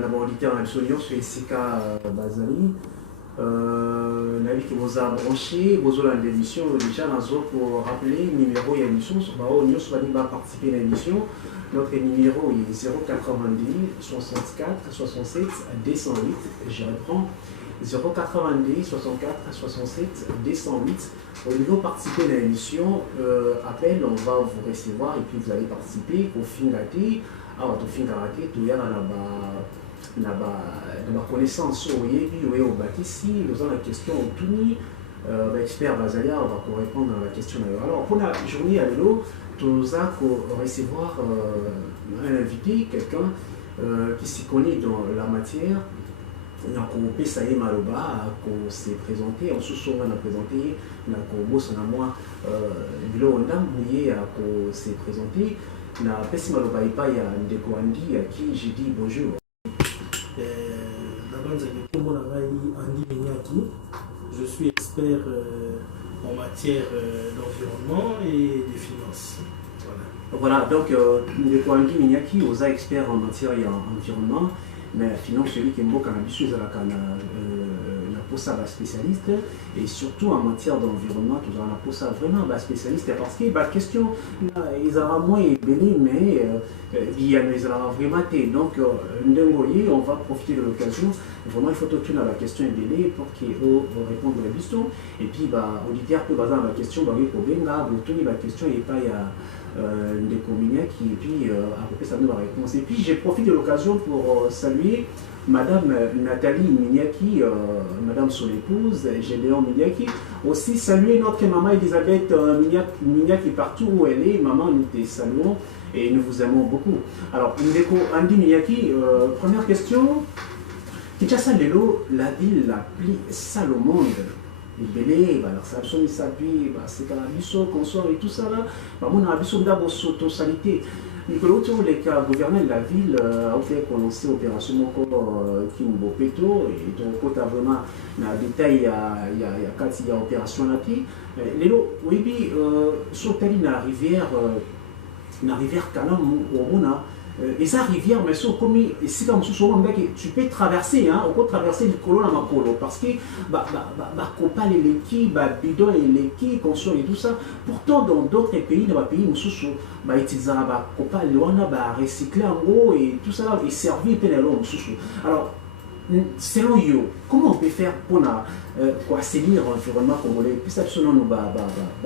D'abord, auditeur Absolument sur Sika Bazali. Navi qui vous a branché, vous avez l'émission déjà pour rappeler le numéro de l'émission. Nous allons participer à l'émission. Notre numéro est 090 64 67 208. Je reprends 090 64 67 208. Au niveau participer à l'émission, appel, on va vous recevoir et puis vous allez participer au Fingati. Alors, au Fingati, tout y a na connaissance au bâtisse, nous avons la question au Touni, expert Bazalia, on va répondre à la question. Alors, pour la journée à l'eau, nous allons recevoir un invité, quelqu'un qui s'y connaît dans la matière. On peut s'aller Maloba, qu'on s'est présenté, on se souvient de présenté, on bosse en moi, on a mouillé, qu'on s'est présenté. Na pesi Maloba Ipa, il y a Ndeko Andi à qui j'ai dit bonjour. Je suis expert en matière d'environnement et des finances. Voilà, donc Ndeko Andi Minyaki, aux experts en matière d'environnement, mais finance celui qui est mot cannabis pour ça spécialiste et surtout en matière d'environnement tout ça pour ça vraiment spécialiste parce que la question ils auront moins belé mais il y a ils auront vraiment été donc on va profiter de l'occasion vraiment il faut tout tourner à la question belé pour qu'ils répondre à la question et puis auditeur peut baser la question pour benga tourner la question et pas il y a des communes qui et puis à peu près ça nous la réponse et puis j'ai profité de l'occasion pour saluer Madame Nathalie Minyaki, Madame son épouse, Gédéon Minyaki. Aussi saluer notre maman Elisabeth Minyaki partout où elle est. Maman, nous te saluons et nous vous aimons beaucoup. Alors, Ndeko Andi Minyaki, première question. Kinshasa Lelo, la ville la plus sale au monde. Et belé, alors ça absolument s'appuie, c'est cannabis, consort et tout ça là. Mon abisso d'abord salité. Nicolas, les cas gouverneur de la ville a fait commencer l'opération qui nous Peto et donc quand vraiment dans le détail il y a opération là puis les lots oui sur la rivière Kalam où on a et ça rivière mais sur comme ici comme souvent tu peux traverser on peut traverser le colo dans ma colo parce que copa les qui bidon les qui console et tout ça pourtant dans d'autres pays dans les pays où sous utiliser copa loana recycler en gros et tout ça et servir peine alors selon vous comment on peut faire pour assainir l'environnement congolais puis ça selon nous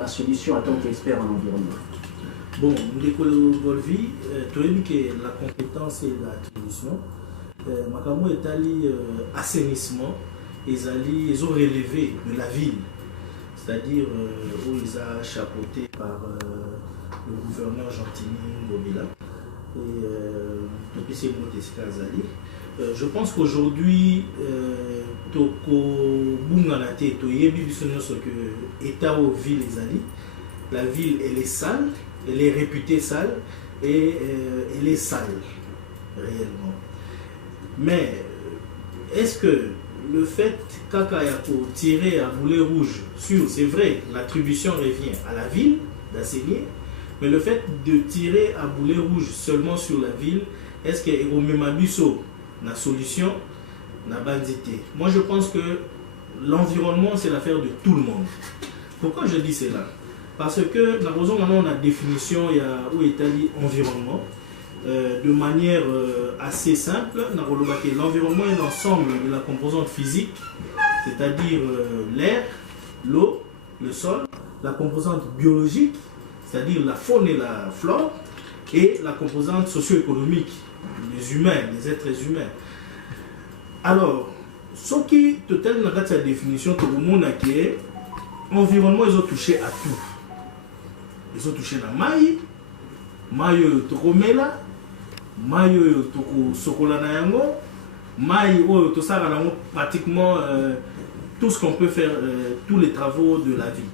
solution en tant qu'expert en environnement. Bon, Ndeko Volvi, tu as dit que la compétence et l'attribution, Makamo est allé assainissement, ils ont relevé de la ville, c'est-à-dire où ils ont chapeauté par le gouverneur Gentini Ngobila et depuis ces mots Zali. Je pense qu'aujourd'hui, Toko Bunganate, Toyebi Bissonyo, que État ou ville les alliés, la ville elle est sale. Elle est réputée sale et elle est sale, réellement. Mais est-ce que le fait qu'Akayako tirer à boulet rouge sur, c'est vrai, l'attribution revient à la ville d'assainir, mais le fait de tirer à boulet rouge seulement sur la ville, est-ce qu'il y a une solution, la bandité? Moi, je pense que l'environnement, c'est l'affaire de tout le monde. Pourquoi je dis cela? Parce que nous avons la définition où est l'environnement de manière assez simple. L'environnement est l'ensemble de la composante physique, c'est-à-dire l'air, l'eau, le sol, la composante biologique, c'est-à-dire la faune et la flore, et la composante socio-économique, les humains, les êtres humains. Alors, ce qui est total dans la définition que vous montrez, l'environnement, ils ont touché à tout. Ils ont touché la maille, maille tokomela, maille toko sokola na yango, maille to sara na pratiquement tout ce qu'on peut faire, tous les travaux de la vie.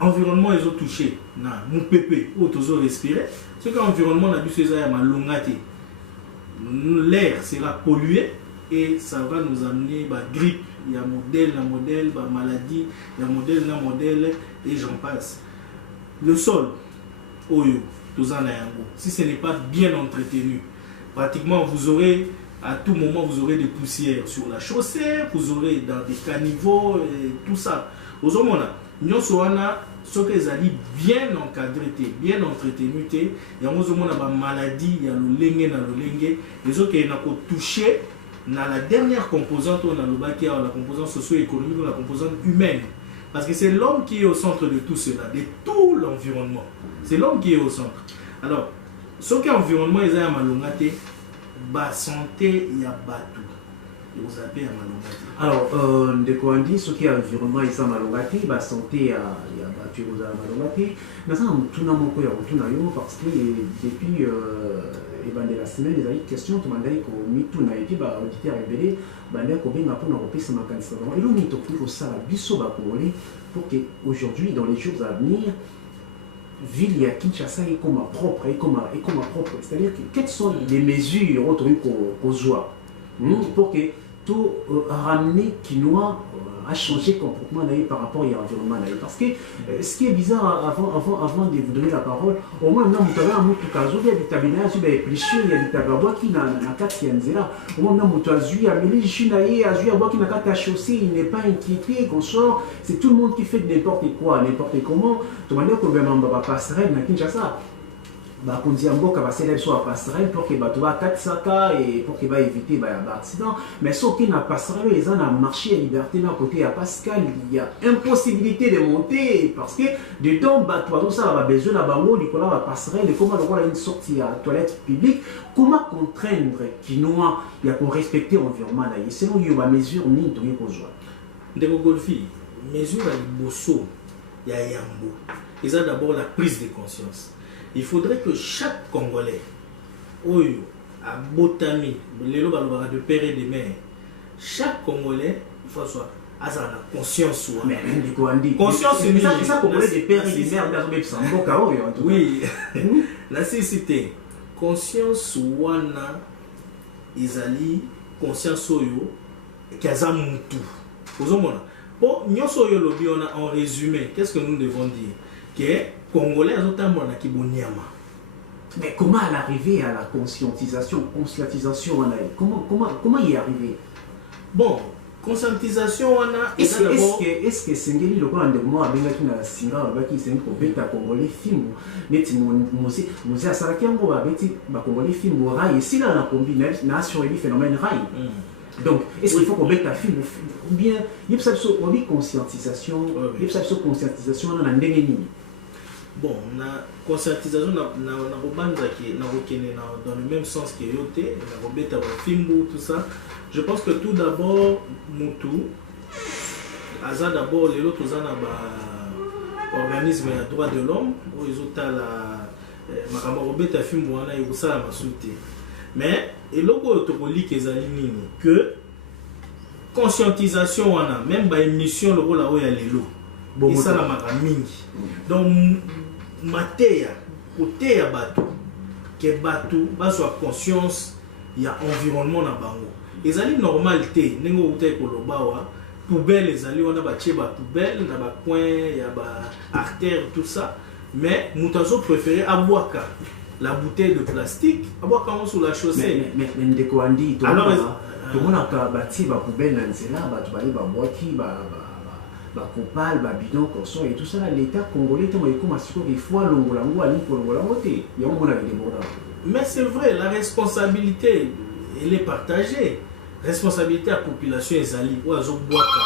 Environnement ils ont touché na mon pépé ou tozo respirer. Ce que l'environnement n'a bu ya malongate. L'air sera pollué et ça va nous amener grippe, il y a modèle, maladie, il y a modèle et j'en passe. Le sol, si ce n'est pas bien entretenu, pratiquement vous aurez, à tout moment, vous aurez des poussières sur la chaussée, vous aurez dans des caniveaux, et tout ça. Aux hommes, nous avons ce que les alliés bien encadrés, bien entretenus, et nous avons des maladies, il y a le lengue, les autres qui ont touché dans la dernière composante, on a la composante socio-économique, la composante humaine. Parce que c'est l'homme qui est au centre de tout cela, de tout l'environnement. C'est l'homme qui est au centre. Alors, ce qui est environnement, ils ont malongate, la santé, il y a bateau. Vous avez un malongate. Alors, ndeko andi, ce qui est environnement, ils ont malongate, la santé, il y a bateau, vous avez malongate. Mais ça, tout le monde parce que depuis la semaine, les amis questions, tout le monde a dit que tout n'a été auditeur révélé, pour qu'aujourd'hui, dans les jours à venir, ville à Kinshasa est comme propre, c'est-à-dire que quelles sont les mesures qu'on joue pour que tout ramener Kinois à changer complètement par rapport à l'environnement. Parce que ce qui est bizarre, avant de vous donner la parole, au moins maintenant, vous avez un mot tout cas, il y a des tabinets, il y a des plichures, il y a des tabacs qui n'ont pas de là. Au moins maintenant, vous avez un mélange, qui n'a pas de chaussée, il n'est pas inquiété, qu'on sort, c'est tout le monde qui fait n'importe quoi, n'importe comment. De manière que le gouvernement va passer à Kinshasa. On dit que va célébrer soit passerelle pour que tu vas 4 et pour qu'il va éviter l'accident. Mais ce qui n'a passerelle, ils ont un marché à liberté d'un côté à Pascal, il y a impossibilité de monter parce que dedans, tout ça va besoin de bango, Nicolas va passerelle, comment avoir une sortie à toilette publique, comment contraindre Kinois, il y a pour respecter l'environnement. Selon il y a une mesure ni de besoin. De Golfi, mesure à l'Ibosso, il y a Yambo. Ils ont d'abord la prise de conscience. Il faudrait que chaque Congolais, Oyo, à Botami, de père et de mère, chaque Congolais, il faut soit à la conscience. Mais conscience, c'est ça Congolais de père et de mère, oui, la cécité, conscience wana, Izali, conscience Oyo, Kazamutu. Bon, nous sommes en résumé, qu'est-ce que nous devons dire? Que Congolais notamment qui boniama. Mais comment arriver à la conscientisation comment y arriver? Bon, conscientisation on a est-ce que Sengeli le grand de moi avec la singa qui c'est pour beta congolais film neti musée asaraki ngo abeti ba congolais film rai et si là la combine nation et phénomène rai. Donc, est-ce qu'il faut qu'on mette un film ou bien il y a une conscientisation, il y a une conscientisation dans la ndengeni. Bon, la conscientisation dans le même sens que Yote, la film tout ça. Je pense que tout d'abord, Moutou, Aza d'abord, les autres organismes de droits de l'homme, où ils ont la film mais et logo que conscientisation on a même ba émission le rôle là où il y a les et ça la mingi donc mateya côté ya bateau que bateau ba soit conscience il y a environnement na bango ezali normalité nengo utai koloba wa poubelle les ali on a ba tcheba poubelle na ba coin ya ba artère tout ça mais mutazo préféré abwaka la bouteille de plastique, avoir comment sur la chaussée. Mais ndeko andi, alors tout le monde a bâti ba poubelle dans cela, ba tu vas aller ba boaki, ba copal, ba bidon, corson et tout ça. L'État congolais tellement comme asiko il faut longolango ali pour longolango te. Il y a un monde avec des bords. Mais c'est vrai, la responsabilité elle est partagée. Responsabilité à la population ezali ou azo boaka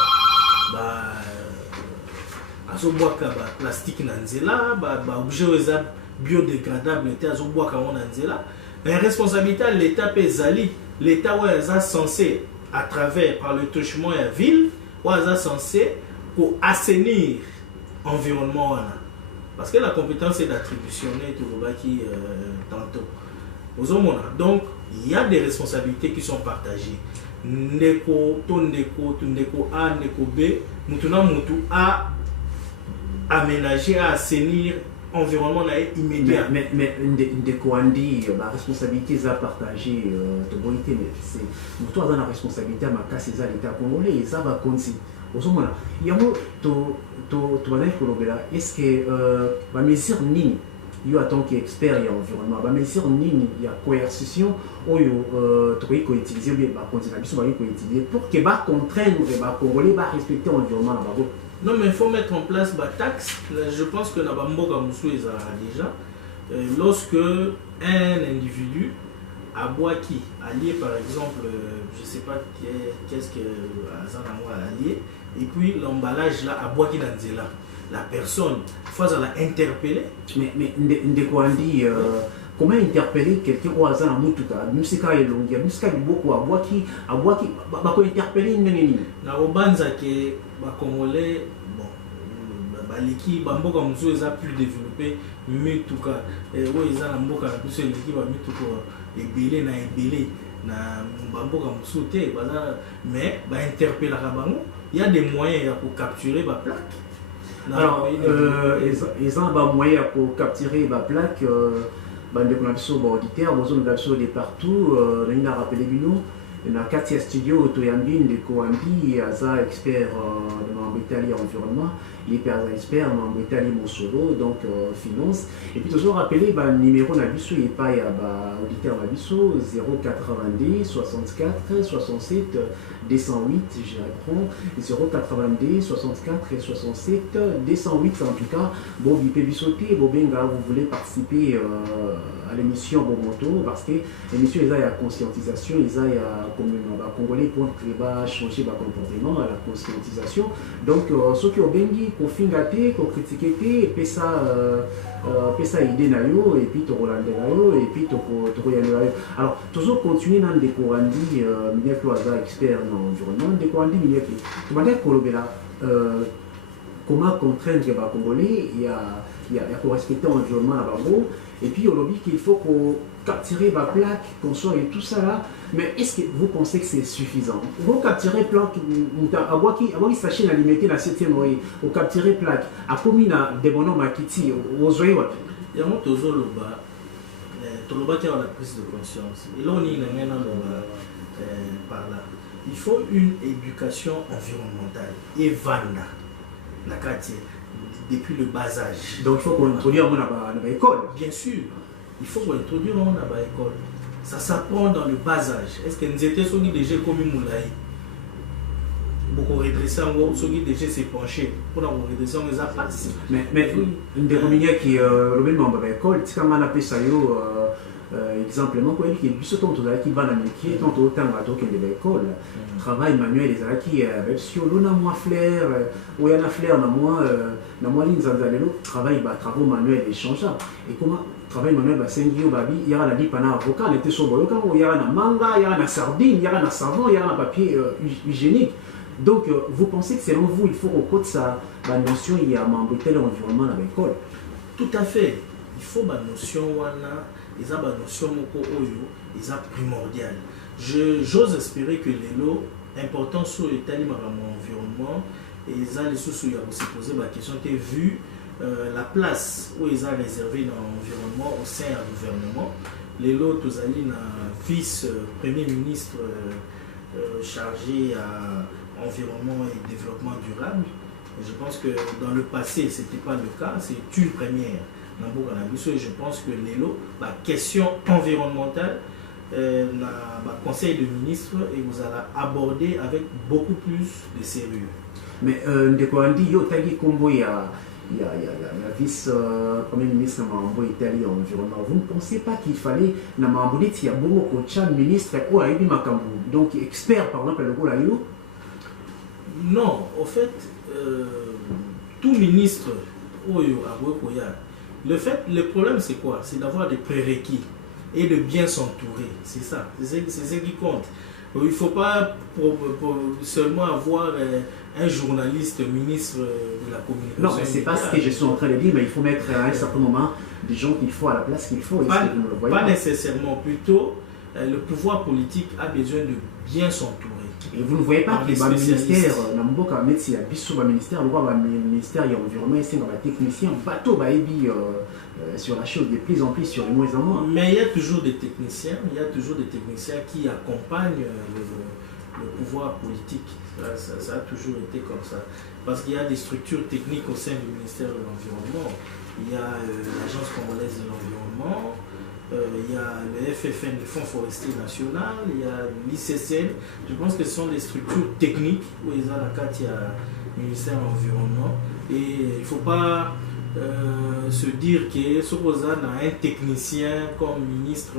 ba plastique dans cela, ba objet ezali biodégradable était à Zoboa quand on a là. Mais responsabilité l'État pesali, l'État où est censé à travers par le touchement à la ville, où est censé pour assainir l'environnement parce que la compétence est d'attributionner tout le qui tantôt. Donc il y a des responsabilités qui sont partagées. Ndeko, ton ndeko, A, ndeko B, mutuna mutu a aménager, à assainir environnement immédiat. Mais ndeko andi la responsabilité est partagée de bonité mais c'est pour toi dans la responsabilité à ma casse c'est l'État congolais et ça va continuer. Aujourd'hui il y a to est-ce que la mesure nini yo en tant qu'expert et environnement ba mesure nini ya coercition oyo tokoki koutiliser ou bien bakonzi na biso bakoki koutiliser pour que bacontraindre bacongolais barespecter environnement na bango. Non, mais il faut mettre en place des taxes. Je pense que na bamboka musu déjà lorsque un individu à Boaki, allié par exemple, je ne sais pas qu'est-ce que Azanamoa allié, et puis l'emballage là à Boaki Danzela, la personne, face à la interpeller. Mais Ndekwandi, comment interpeller quelqu'un au hasard à Moutuka, Musika et Longia, Musika du beaucoup à Boaki, bah interpeller Neneni. Na Obanza que bah Congolais, bon, bah l'équipe, bah Mboka Moussou ils a plus développé, Mutuka, et où ils ont Mboka la plus l'équipe à Mutuka. Ebélé na ebélé na bamboka musuté mais ba interpeller bango il y a des moyens pour capturer ba plaque. Alors ils ont ba moyen pour capturer ba plaque bande connexion ba auditeur besoin de capture de partout na rappeler bino na Katia studio Toyambi ndeko ambi aza expert dans l'Italie environnement, il est expert dans l'Italie mon solo donc finance et puis toujours rappeler bah numéro na biso il pas ya ba auditeur na biso 090 64 67 208 je reprends 090 64 67 208 en tout cas bon vous pouvez sauter bon benga vous voulez participer à l'émission Bon Moto parce que l'émission il y a conscientisation il y a Congolais pour changer leur comportement, la conscientisation. Donc, ceux qui ont bien dit qu'on fingaté, qu'on critiqué, et puis ça idée nayo, et puis tu relandes nayo, et puis tu relandes. Alors, toujours continuer dans des corandis, milieu qui est expert dans l'environnement, des corandis milieu qui. Tu m'as dit comment contraindre les Congolais, il y a pour respecter l'environnement à Bango, et puis on a dit qu'il faut qu'on capturer ma plaque, qu'on soit et tout ça là. Mais est-ce que vous pensez que c'est suffisant? Vous capturez plaque, à voir qui sachez l'alimenter la 7e oreille, vous capturez plaque, à combien de bonhommes à Kiti, aux oreilles? Il y a un toujours le bas, qui a la prise de conscience. Et là, on y est par là. Il faut une éducation environnementale et vanda, la quartier, depuis le bas âge. Donc il faut qu'on introduise dans l'école. Bien sûr, il faut qu'on introduise dans l'école. Ça s'apprend dans le bas âge. Est-ce que nous étions déjà comme Moulaï? Beaucoup redresser en gros, ceux qui déjà s'est penché pour avoir redresser en les passe. Mais une des communes qui le même dans l'école, c'est comme on appelle ça exemplement quoi il y a tant qui va dans métier tant autant à donc de l'école travail manuel les qui avec sur l'on a moins flair ou il y a flair dans moi ligne zanzalelo travail travaux manuels échangeables et comment travail manuel ba sengio babi il y a la dit pendant avocat était sur boyoka il y a na manga il y a na sardine il y a na savon il y a na papier hygiénique. Donc vous pensez que selon vous il faut au code ça la notion il y a m'embêter l'environnement dans l'école? Tout à fait, il faut la notion wana ils ont une notion ils ont primordial. J'ose espérer que les lots importants sur l'état de l'environnement et ils ont les sous se poser la question qui est vu la place où ils ont réservé dans l'environnement au sein du gouvernement. Les lots tous allés un vice-premier ministre chargé à environnement et développement durable. Et je pense que dans le passé ce n'était pas le cas, c'est une première. Et je pense que la question environnementale, le conseil de ministres, et vous allez aborder avec beaucoup plus de sérieux. Mais Ndekwandi, il y a vice-premier ministre de l'Italie environnement. Vous ne pensez pas qu'il fallait, il y a beaucoup de ministres, donc expert par exemple, le Golayo? Non, en fait, tout ministre, le problème c'est quoi? C'est d'avoir des prérequis et de bien s'entourer. C'est ça, c'est ce qui compte. Il ne faut pas seulement avoir un journaliste ministre de la communication. Non, mais ce n'est pas ce que je suis en train de dire, mais il faut mettre à un certain moment des gens qu'il faut à la place qu'il faut. Pas nécessairement, plutôt le pouvoir politique a besoin de bien s'entourer. Et vous ne voyez pas que le ministère, le ministère de l'environnement, c'est un technicien, bateau, sur la chose de plus en plus, sur les moins en moins. Mais il y a toujours des techniciens, qui accompagnent le pouvoir politique. Ça a toujours été comme ça. Parce qu'il y a des structures techniques au sein du ministère de l'Environnement. il y a l'Agence congolaise de l'environnement, il y a le FFN, le Fonds forestier national, il y a l'ICCN. Je pense que ce sont des structures techniques où ils ont la carte, il y a le ministère de l'Environnement. Et il ne faut pas se dire que supposant un technicien comme ministre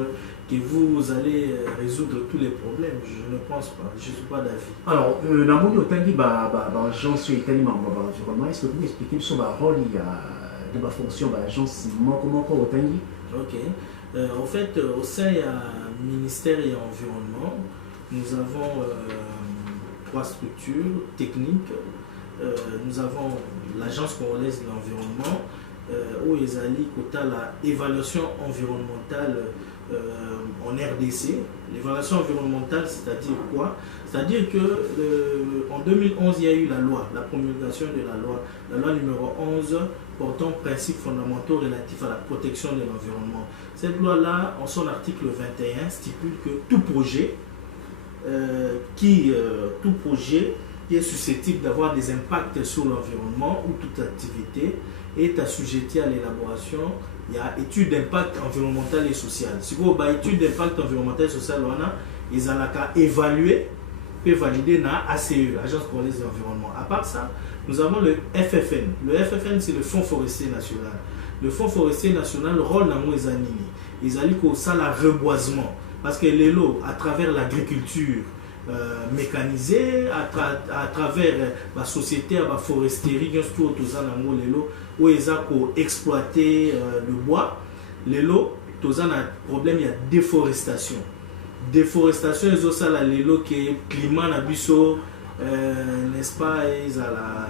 que vous allez résoudre tous les problèmes. Je ne pense pas, je ne suis pas d'avis. Alors, dans mon Otangi, l'agence environnement, est-ce que vous expliquez sur le rôle de la fonction de l'agence comment Otangi? Ok. En fait, au sein du ministère et environnement, nous avons 3 structures techniques. Nous avons l'agence congolaise de l'environnement, où ils allaient côté l'évaluation environnementale en RDC. L'évaluation environnementale, c'est-à-dire quoi? C'est-à-dire que en 2011, il y a eu la promulgation de la loi numéro 11 portant principes fondamentaux relatifs à la protection de l'environnement. Cette loi-là, en son article 21, stipule que tout projet qui est susceptible d'avoir des impacts sur l'environnement ou toute activité est assujetti à l'élaboration. Il y a étude d'impact environnemental et social. Si vous avez étude d'impact environnemental et social, ils ont qu'à évaluer et valider dans ACE, l'Agence congolaise de l'environnement. À part ça, nous avons le FFN. Le FFN, c'est le Fonds forestier national. Le Fonds forestier national, le rôle dans les animés. Ils allaient qu'au ça la reboisement. Parce que les lots, à travers l'agriculture mécanisée, à travers la société, la foresterie, où ils ont exploité le bois, les lots, ils ont un problème, il y a déforestation. Déforestation, ils ont ça, les lots qui est climat, n'est-ce pas, ils ont la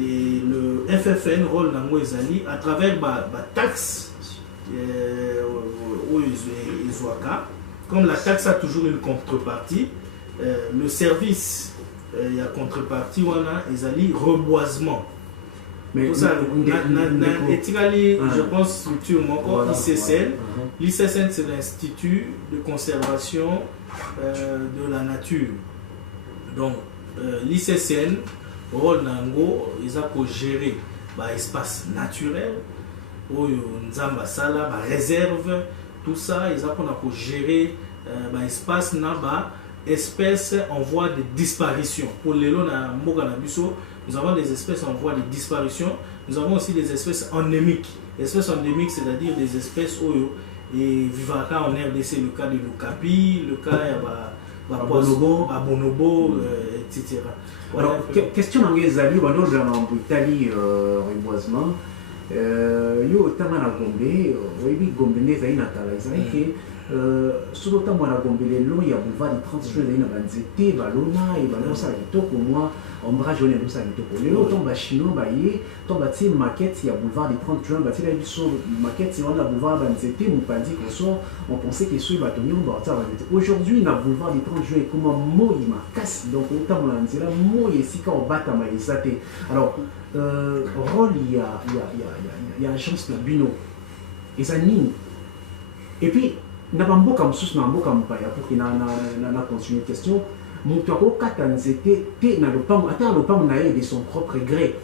et le FFN rôle dans les alliés à travers la taxe où ils ont comme la taxe a toujours une contrepartie, le service il y a contrepartie on a ils alliés reboisement. Mais pour ça, je pense structure encore l'ICCN. L'ICCN c'est l'Institut de conservation de la nature. Donc l'ICCN rôle nango ils ont pour gérer l'espace naturel où nzamba sala réserve tout ça ils ont pour gérer l'espace naba espèces en voie de disparition. Pour les lots na mboka na biso, nous avons des espèces en voie de disparition. Nous avons aussi des espèces endémiques. Les espèces endémiques, c'est-à-dire des espèces où et vivaka en RDC, le cas de l'Okapi, le cas de Bonobo, etc. Alors, question dans les alliés, en Italie, reboisement, yo tamana gombe, oui, gombe les aïe natala, ils sur le temps où on a gombé l'eau, il y a boulevard de 30 jours dans la nzete, balona, et balona, ça a pour moi, ombrage jaune, ça a été pour l'eau, tombe à chinois, baillé, tombe à maquette, il y a boulevard de 30 jours, bah, c'est sur maquette, c'est on a boulevard de nzete, mon pas dit qu'on soit, on pensait qu'il soit bâtonnier, on va aujourd'hui, on a boulevard de 30 jours, et comment moi, il m'a cassé, donc autant on a dit là, moi, il y a si quand on bat à ma alors, rôle, il y a agence de Bino, et ça nie. Et puis, na bambo comme sous na mboka mpaya pour que na continuer question mutu akokata nzete te na lopango ata lopango na ye de son propre gré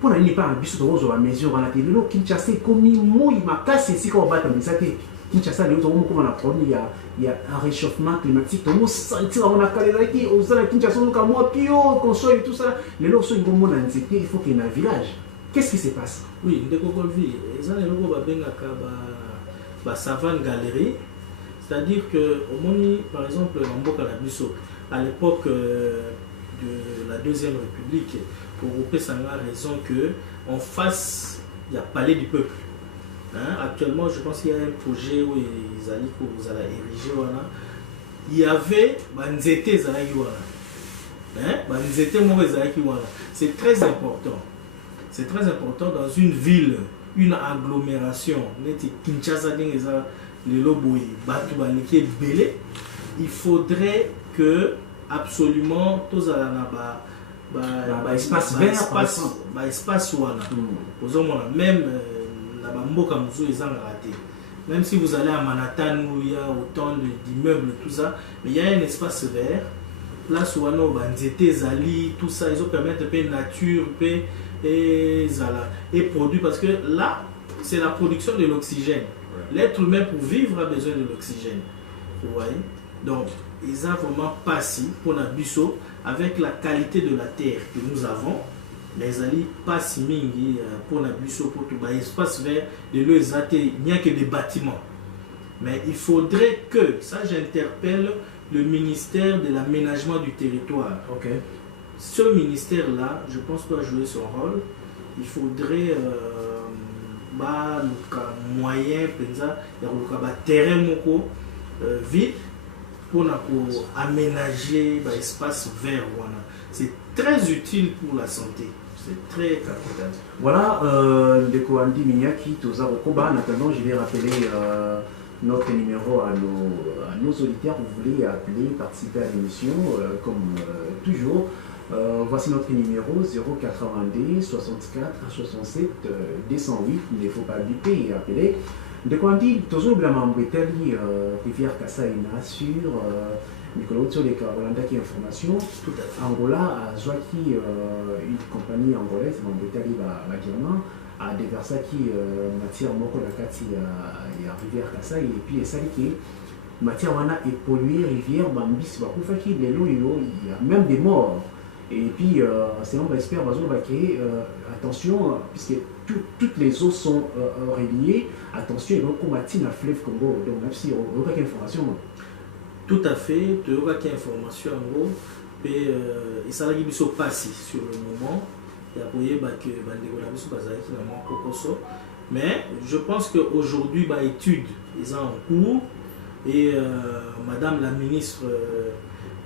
pour na pas un biso tozo la mesure na télé Kinshasa komi moi makasi sika obata misate Kinshasa leo tomo comme na problème il y a un réchauffement climatique tomo sentir on a calé qui aux ala Kinshasa on comme moi pio console et tout ça les lots sont ngomo na nzete il faut qu'il y ait un village. Qu'est-ce qui se passe? Oui ndeko kolvi ezana loko ba bengaka ba savane galerie. C'est-à-dire que au Moni, par exemple, à l'époque de la Deuxième République, Européen ça a raison qu'en face, il y a Palais du Peuple. Hein? Actuellement, je pense qu'il y a un projet où ils allaient ériger. Il y avait Banzete Zalaïwana. C'est très important. C'est très important dans une ville, une agglomération. Kinshasa, les lobos, il faudrait que absolument tous espace vert, espace même même si vous allez à Manhattan où il y a autant d'immeubles tout ça, mais il y a un espace vert place où on a tout ça ils ont permis de nature et produit, parce que là, c'est la production de l'oxygène. L'être humain, pour vivre, a besoin de l'oxygène. Vous voyez? Donc, ils ont vraiment passé pour la bisso avec la qualité de la terre que nous avons. Les alliés passent pour la bisso, pour tout l'espace vert, de l'eau, il n'y a que des bâtiments. Mais il faudrait que, ça j'interpelle le ministère de l'aménagement du territoire. Okay. Ce ministère-là, je pense, doit jouer son rôle. Il faudrait moyen, terrain vide pour aménager l'espace vert. C'est très utile pour la santé. C'est très capital. Voilà, Ndeko Andy Minyaki, Toza Rokoba. En attendant, je vais rappeler notre numéro à nos auditeurs. Vous voulez appeler, participer à l'émission, comme toujours. Voici notre numéro 082 64 67 208. Il ne faut pas biper et appeler. Ndeko Andy, toujours bien en Bretagne, Rivière Kassaïna sur Nicolas Tsoleka, Rolanda qui information. Tout à fait. Angola a Joaki, une compagnie angolaise, en Bretagne, a déversé qui matière moko la kati ya Rivière Kasai et puis ça qui matière wana est polluée rivière bambis bakufa qui les lots il y a même des morts. Et puis, selon l'expert, on va créer attention, puisque toutes les eaux sont reliées, attention, donc comme à fleuve Congo, donc même si on n'a quelle information. Tout à fait, tu auras quelle information en gros, et ça va se passer sur le moment, et après, mais je pense qu'aujourd'hui, études, ils sont en cours, et Madame la ministre.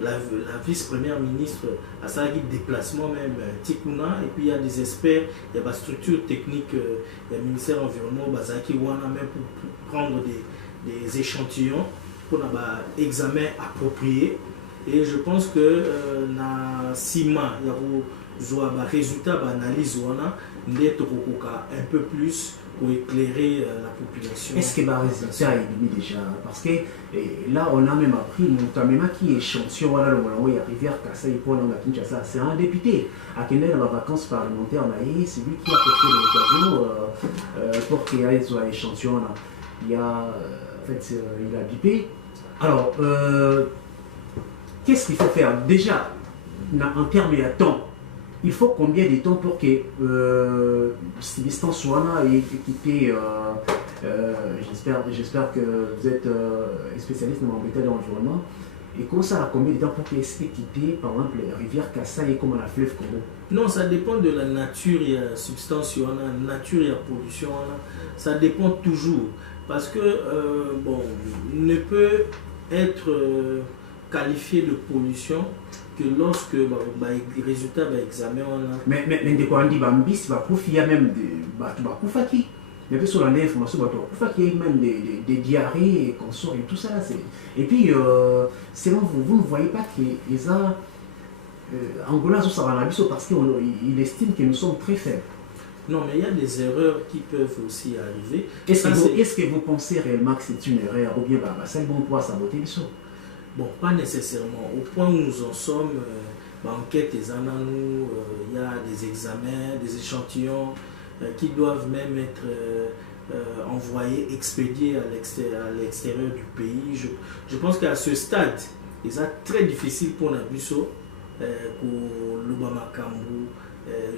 La vice-première ministre a ça déplacement même Tikuna, et puis il y a des experts, il y a des structures techniques, il y a le ministère de l'Environnement, Bazaki Wana même pour prendre des échantillons pour un examen approprié. Et je pense que na Sima, il y a un résultat d'analyse un peu plus pour éclairer la population. Est-ce que le résultat est mis déjà? Parce que là, on a même appris, notamment qui échantillon, voilà, il y a Rivière Kasai, c'est un député. À quelle heure la vacances parlementaires, c'est lui qui a fait l'occasion pour qu'il y ait un échantillon. Il a, en fait, il a bipé. Alors, qu'est-ce qu'il faut faire? Déjà, en termes de temps, il faut combien de temps pour que Sylvestre Souana ait quitté? J'espère que vous êtes spécialiste dans l'environnement. Et comment ça a combien de temps pour qu'il ait quitté, par exemple, la rivière Kassai et comme la fleuve Congo? Non, ça dépend de la nature, il y a substance, il y a nature, il y a pollution. Ça dépend toujours. Parce que, bon, ne peut être qualifié de pollution que lorsque les résultats de l'examen mais de quoi on dit bambis il y a même des qui mais sur la information il y a même des diarrhées et consorts et tout ça et puis selon vous ne voyez pas que les Angola ça va parce qu'il estime que nous sommes très faibles. Non, mais il y a des erreurs qui peuvent aussi arriver. Est-ce que vous pensez réellement que c'est une erreur ou bien c'est bon pour saboter les choses? Bon, pas nécessairement. Au point où nous en sommes, enquête et il y a des examens, des échantillons qui doivent même être envoyés, expédiés à l'extérieur du pays. Je pense qu'à ce stade, c'est très difficile pour Nabusso, pour Lubama Kambu,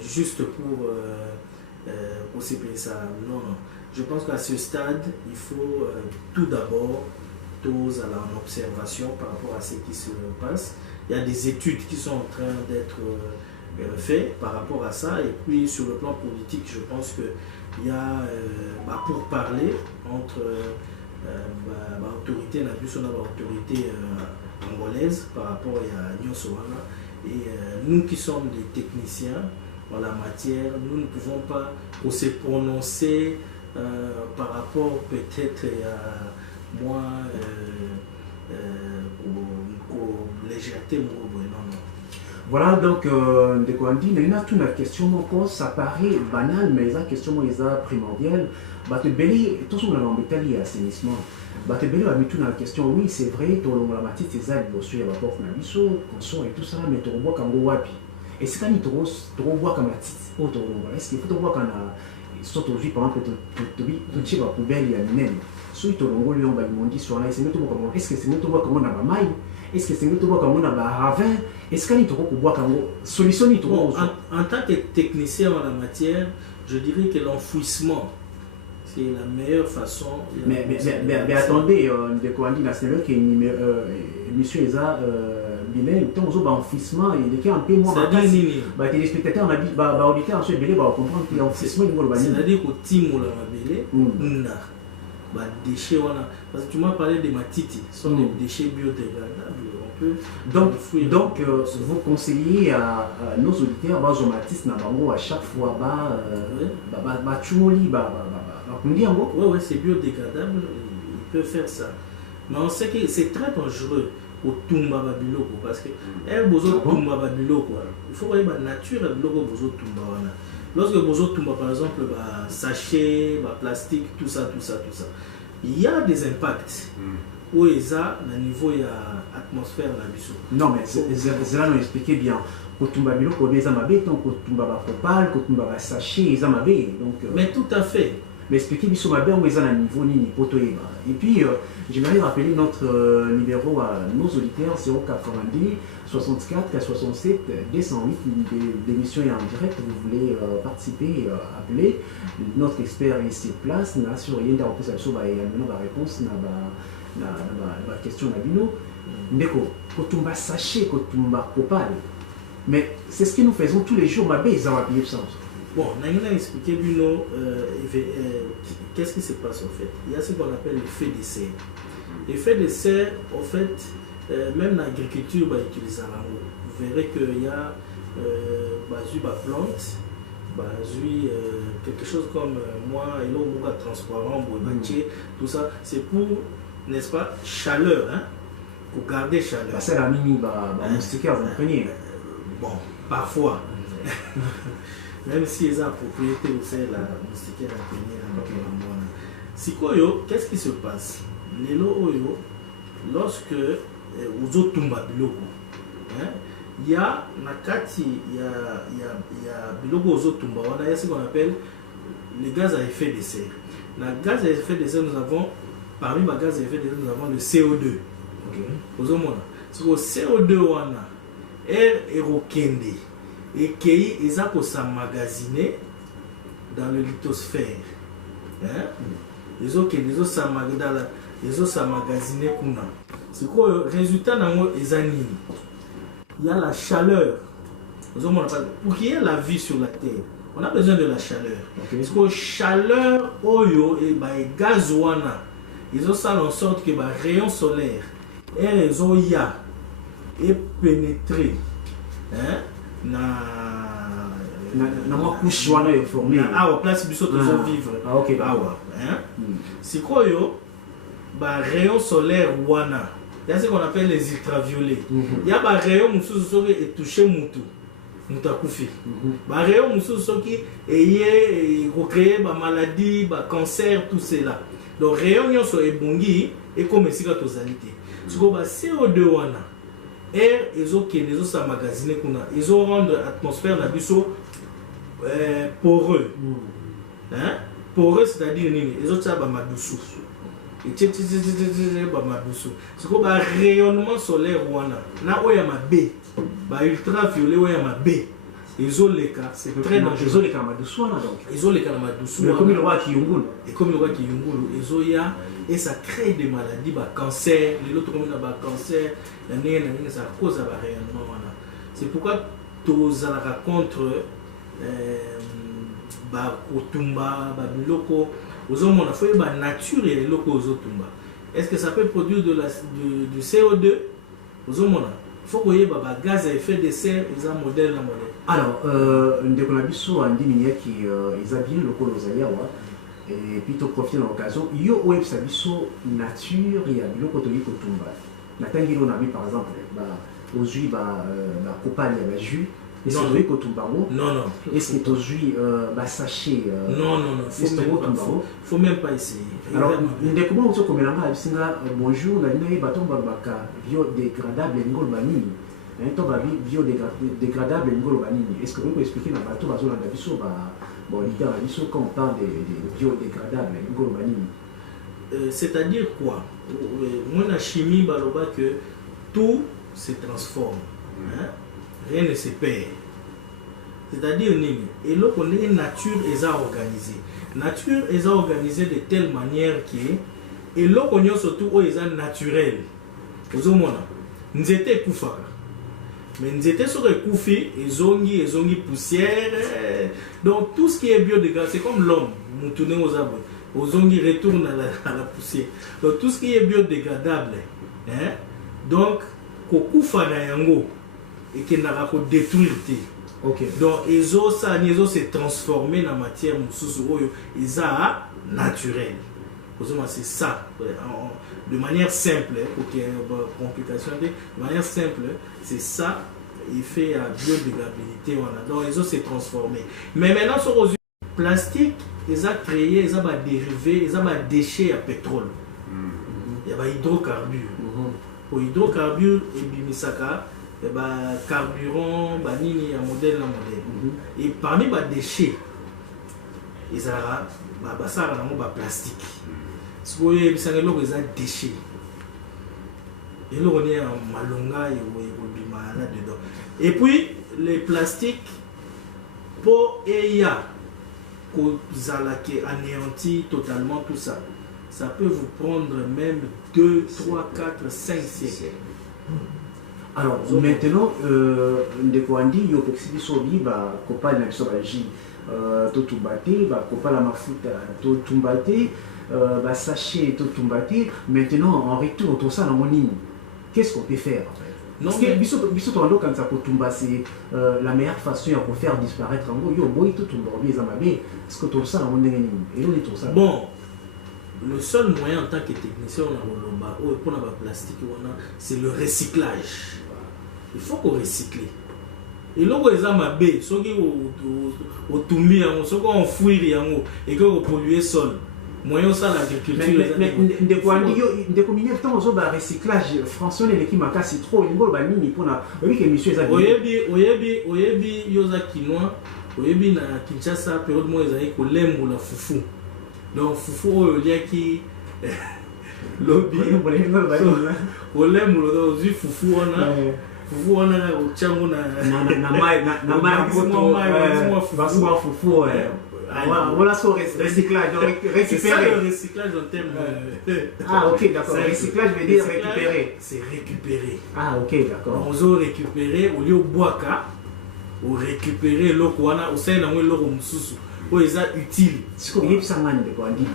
juste pour ça. Non. Je pense qu'à ce stade, il faut tout d'abord en observation par rapport à ce qui se passe. Il y a des études qui sont en train d'être faites par rapport à ça. Et puis sur le plan politique, je pense qu'il y a pour parler entre l'autorité, l'autorité angolaise par rapport à Nyon Sowana. Et nous qui sommes des techniciens en la matière, nous ne pouvons pas se prononcer par rapport peut-être à moi légèreté non. Voilà donc de quoi on dit il y a toute la question ça paraît banal mais la question est primordiale tout ce qu'on a en Italie assainissement toute la question oui c'est vrai tout le monde la matière c'est ça il y a rapport na biso consort et tout ça mais tu vois quand wapi est-ce que tu vois comme la petite est-ce qu'il faut voir quand surtout aujourd'hui par exemple tu vas poubelle il y a même soit tu longo lui on va demander sur là est-ce que c'est nous voir comment on a ba maille est-ce que c'est nous voir comment on a ba ravin est-ce que tu vois comment solution ni en tant que technicien en la matière je dirais que l'enfouissement c'est la meilleure façon. Mais attendez, de quoi on dit la semaine que monsieur Eza Bilé, tant aux enfouissement il est un peu moins. C'est-à-dire bah téléspectateurs on a dit bah auditeur ensuite Bilé va comprendre que l'enfouissement il va c'est-à-dire qu'au team on a Bilé on a bah déchets voilà parce que tu m'as parlé de matiti ce sont des déchets biodégradables on peut donc vous conseillez à nos auditeurs bah journalistes na bango à chaque fois bah chumoli ouais, c'est biodégradable, il peut faire ça. Mais on sait que c'est très dangereux au Tumba Babiloko parce que Tumba Babiloko, il faut voir la nature de Bozo Tumba. Lorsque Bozo Tumba, par exemple, sachet, plastique, tout ça, il y a des impacts. Où il y a un niveau de l'atmosphère. Non, mais c'est là nous expliquer bien. Kotumba Biloko, les amabés, tant Kotumba Propal, Kotumba Sachet, les amabés. Mais tout à fait. Mais expliquez bien sur ma bien où ils ont un niveau ni potoéba. Et puis, j'aimerais rappeler notre numéro à nos auditeurs 090 64 67 208. L'émission est en direct. Vous voulez participer, appeler. Notre expert est sur place. Là, sur rien d'approcher sur la réponse na la question na bino. Ndeko, Kotumba Sachet, Kotumba Propal. Mais c'est ce que nous faisons tous les jours. Ma bien, ils ont appuyé ça. Bon, on a expliqué Bruno, qu'est-ce qui se passe en fait. Il y a ce qu'on appelle l'effet de serre. L'effet de serre, en fait, même dans l'agriculture, bah, utilise vous verrez qu'il y a la plante, quelque chose comme moi, et l'eau transparent, tout ça, c'est pour, n'est-ce pas, chaleur, hein, pour garder chaleur. C'est la mini, moustiquaire, vous comprenez. Bon, parfois. Même si ils ont la propriété aussi, la moustiquaire à tenir. Si qu'est-ce qui se passe? Lorsque vous autres Tumba Biloko, il y a Nakati, il y a Biloko aux autres Tumba, on a ce qu'on appelle les gaz à effet de serre. Le gaz à effet de serre, nous avons, parmi les gaz à effet de serre, nous avons le CO2. Vous avez le CO2, on a air érokende. Et qui pour s'emmagasiner dans le lithosphère. Les autres s'emmagasiner. C'est quoi le résultat des animaux? Il y a la chaleur. Pour qu'il y ait la vie sur la Terre, on a besoin de la chaleur. Parce que la chaleur, et gaz, ils ont ça en sorte que les rayons solaires et pénétrer. Na couche est formée. Place biso to vivre. OK. Si quoi rayon solaire wana. Il y a ce qu'on appelle les ultraviolets. Il y a des rayons qui touché mutu. Mutakufi. Des rayons qui recréé des maladies, des cancers, tout cela. Donc rayons sont ebongi et comme si ka tozalité. Si quoi CO2 wana air ils s'emmagasiner ils ont rendre l'atmosphère la poreux. Poreux c'est-à-dire ils ont ça madusu. Et c'est comme un rayonnement solaire na oya mabe ba ultraviolet oya mabe ils ont les cas c'est très dangereux. Ils ont les cas madusu donc ils ont les cas madusu comme le roi qui yungulu ils ont ya et ça crée des maladies, cancer, les autres comme cancer, ça cause un rayonnement. C'est pourquoi tous contre Kotumba, Biloko, aux hommes, on a fait la nature et les locaux aux Otumba. Est-ce que ça peut produire du CO2 aux hommes? Il faut qu'il y ait des gaz à effet de serre, ils ont un modèle. Alors, on a vu sur un diminué qui est bien le locaux aux Ayawa. Et puis tu profites de l'occasion. Il y a une nature et il y a des gens qui ont par exemple, aujourd'hui, Kopal, il y a jus. Est-ce que tu as Kotumba? Non. Est-ce que tu as sachet? Non. Il ne faut même pas essayer. Alors, comment on bonjour, on a une biodégradable. to ba biodégradable ngolo banini. Est-ce que vous pouvez expliquer na bato bazona na biso ba bon littéralement biso quand on parle de biodégradable ngolo banini? C'est-à-dire quoi? Moi la chimie baloba que tout se transforme, hein? Rien ne se perd. C'est-à-dire et là on est nature est organisée. Nature est organisée de telle manière que et là on est surtout est naturel. Aux hommes nous étions koufaka. Mais nous étions sur le koufi et zongi poussière. Donc tout ce qui est biodégradable, c'est comme l'homme. Nous tournons aux arbres. Aux zongi retourne à la poussière. Donc tout ce qui est biodégradable, hein? Donc kokoufa na yango et que n'a pas détruire. Ok. Donc ça s'est transformé en matière naturelle. C'est ça. De manière simple, pour qu'il y ait une complication, de manière simple, c'est ça, il fait à biodégradabilité. Donc les eaux s'est transformé. Mais maintenant, sur les plastiques, ils ont créé, ils ont dérivé, ils ont déchets à pétrole. Il y a hydrocarbures. Pour hydrocarbures, et bimisaka, carburant, banini, un modèle. Et parmi les déchets, ils ont plastique. Ce qu'il y a des déchets. Et là, on est en malonga et là-dedans. Et puis, les plastiques, pour EIA, anéanti totalement tout ça, ça peut vous prendre même 2, 3, 4, 5 siècles. Alors, maintenant, Ndekwandi, il y a aussi des sobi, copa na biso baji, totumbate, copa la mafuta, totumbate, sachet, totumbate. Maintenant, en retour, tout ça dans mon ligne. Qu'est-ce qu'on peut faire en fait? Parce que biso tondo quand ça kotumba c'est la meilleure façon de faire disparaître en gros. Yo boy totumba bien zamabe. Est-ce que tout ça dans mon ligne? Et nous tout ça. Bon. Le seul moyen en tant que technicien pour la plastique, c'est le recyclage. Il faut qu'on recycle. Et là, les amabé, ceux qui ont tombé, ceux qui ont fouillé et qui ont pollué le sol. Moyen ça l'agriculture. Mais des combien de temps on a recyclage français les qui marquent c'est trop une bonne banini pour la oui que monsieur ça. Oyebi yoza kinois, oyebi na Kinshasa période moi ils avaient kolembo la fufu. Donc fufu il y a qui lobby kolembo la uzi fufu ona fufu ona au chango na fufu voilà son recyclage récupérer. C'est ça le recyclage en termes ah ok d'accord, recyclage veut dire récupérer. C'est récupérer. Ah ok d'accord. On veut récupérer au lieu de boire ou récupérer l'eau au sein de l'eau mususu. Utile.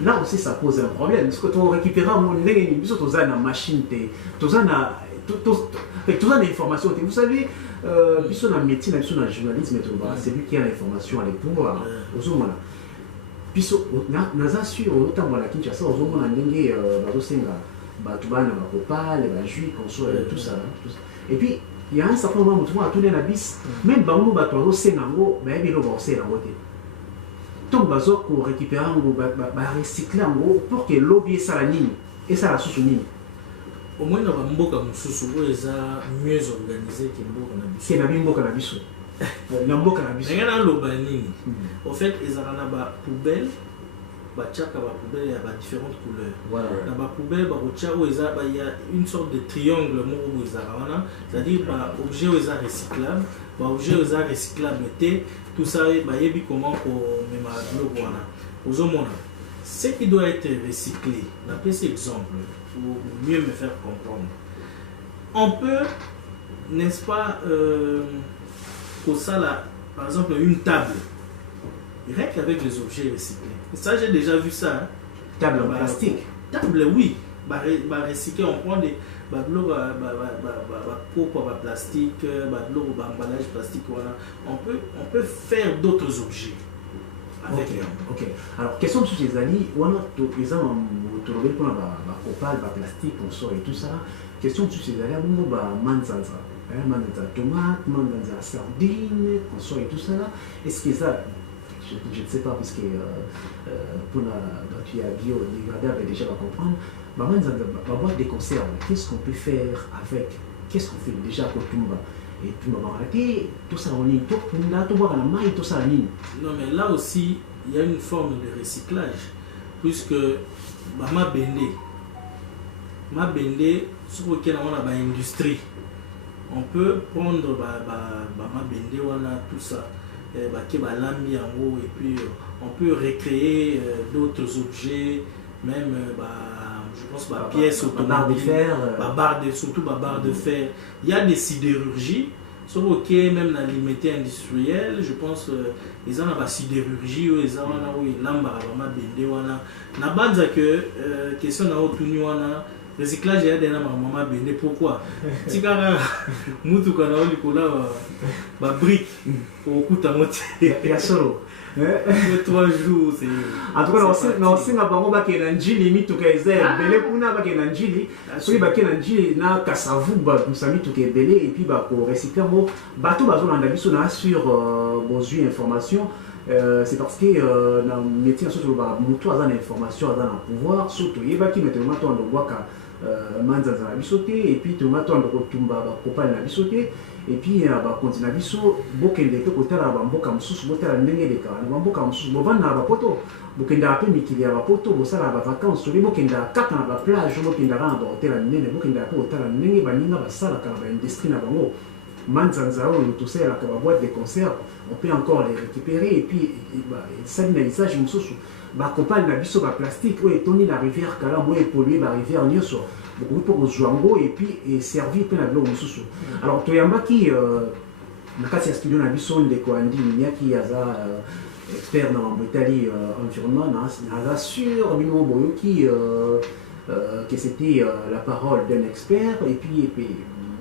Là aussi ça pose un problème. Parce que tu récupères mon nez, tu as une machine, tu as l'information. Vous savez, dans la médecine, dans le journalisme, c'est lui qui a l'information à l'époque. Puis, on a sûr, notamment la Kinshasa, on a dit tout ça. Et puis, il y a un certain moment où tu vois, tourner la bise, même si on a donc, on récupère un recycler pour que l'eau soit la ligne et ça la sous ligne. Au moins, dans le mboka mususu, ils sont mieux organisés que mboka na biso. Que na mboka na biso. Na mboka na biso. Ngana lobanini. En fait, ils ont na poubelle, tchaka ba poubelle ya différentes couleurs. Voilà. Na ba poubelle ba tchaka il y a une sorte de triangle mo izarana, c'est-à-dire ba objet recyclable, ba objet recyclable tout ça yebi comment pour ce qui doit être recyclé. D'après cet exemple pour mieux me faire comprendre, on peut, n'est-ce pas, pour ça là, par exemple une table rien qu'avec les objets recyclés. Ça j'ai déjà vu ça, hein. Table en plastique. Table oui, recycler, on prend des plastique, emballage plastique, on peut faire d'autres objets avec ok. Alors question sur les alliés, on a les gens trouvé pour la copal, plastique, on sort et tout ça. Question sur ces alliés, on a manzanza, tomate, manzanza sardine, on sort et tout ça. Est-ce que ça, je ne sais pas parce que pour la tu as biodégradable déjà va comprendre. Maman, la boîte de conserve, qu'est-ce qu'on peut faire avec? Qu'est-ce qu'on fait déjà pour Tumba? et puis tout ça on est tout ça non mais là aussi il y a une forme de recyclage puisque ma bende sur lequel on a une industrie on peut prendre ma bende wana tout ça et puis on peut recréer d'autres objets même je pense pièces automobiles, surtout barre de fer. Il y a des sidérurgies, sur même dans l'imité industriel, je pense ils ont la sidérurgie ou ils ont la base que question na otuni wana recyclage ya dena maman bende pourquoi tikara mutu kana oli kola ba brique au kuta mote ya solo 3 jours c'est en tout cas na osinga bango bakena njili mituka eza bele kuna bakena njili soki bakena njili na kasavu ba musami tuka ebele et puis ba ko recycler mo bato bazolanda biso na sur besoin information c'est parce que dans le métier surtout mutu aza na information aza na pouvoir surtout yebaki maintenant to ndo bwaka manzanza na biso te et puis to matondo kotumba ba kopal na biso te et puis ba continue biso bokende te kotala ba mboka mususu botala ndenge beka na mboka mususu bovanda ba poto bokenda ape mikili ya ba poto bosala ba vacances to bokenda kaka na ba plage bokenda na ba hotel nene bokenda ape kotala ndenge baninga basala ka ba industrie na bango manzanza on tout ça la boîte de concert on peut encore les récupérer et puis ça n'usage mususu ba kopal na biso ba plastique ou etoni la rivière kala mo polluer ba rivière nyonso beaucoup pour joango et puis et servir pe na bilo mususu alors toyambaki na kati ya studio na biso ndeko andi nyaki aza expert dans Italie environnement na sur bino boyoki que c'était la parole d'un expert et puis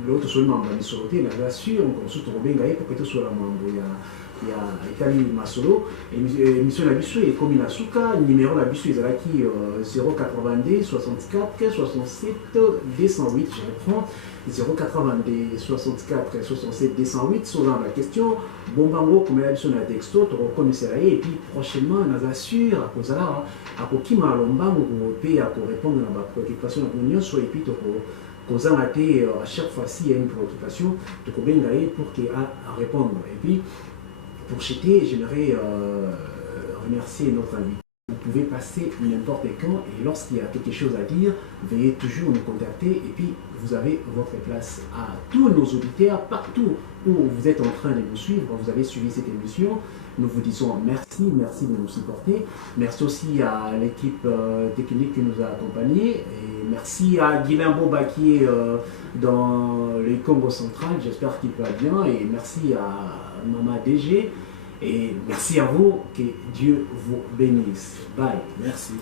l'autre seulement m'a sauté na sûr on se trouve bien pour que tout soit la mambo ya Italie Masolo émission la biso et comme Inasuka numéro la biso ezalaki 082 64 67 208 je reprends 082 64 67 208 sur la question bombango comme la biso na texto to reconnaître et puis prochainement nous assure à cause là à kokima lombango pe à répondre à ma préoccupation na union soit et puis to à chaque fois s'il y a une préoccupation de combien pour qu'il à répondre et puis pour chiter, j'aimerais remercier notre ami. Vous pouvez passer n'importe quand et lorsqu'il y a quelque chose à dire, veuillez toujours nous contacter et puis vous avez votre place. À tous nos auditeurs, partout où vous êtes en train de nous suivre, vous avez suivi cette émission, nous vous disons merci, merci de nous supporter. Merci aussi à l'équipe technique qui nous a accompagnés et merci à Guilain Boba qui est dans le Congo central, j'espère qu'il va bien et merci à Maman DG et merci à vous, que Dieu vous bénisse. Bye. Merci.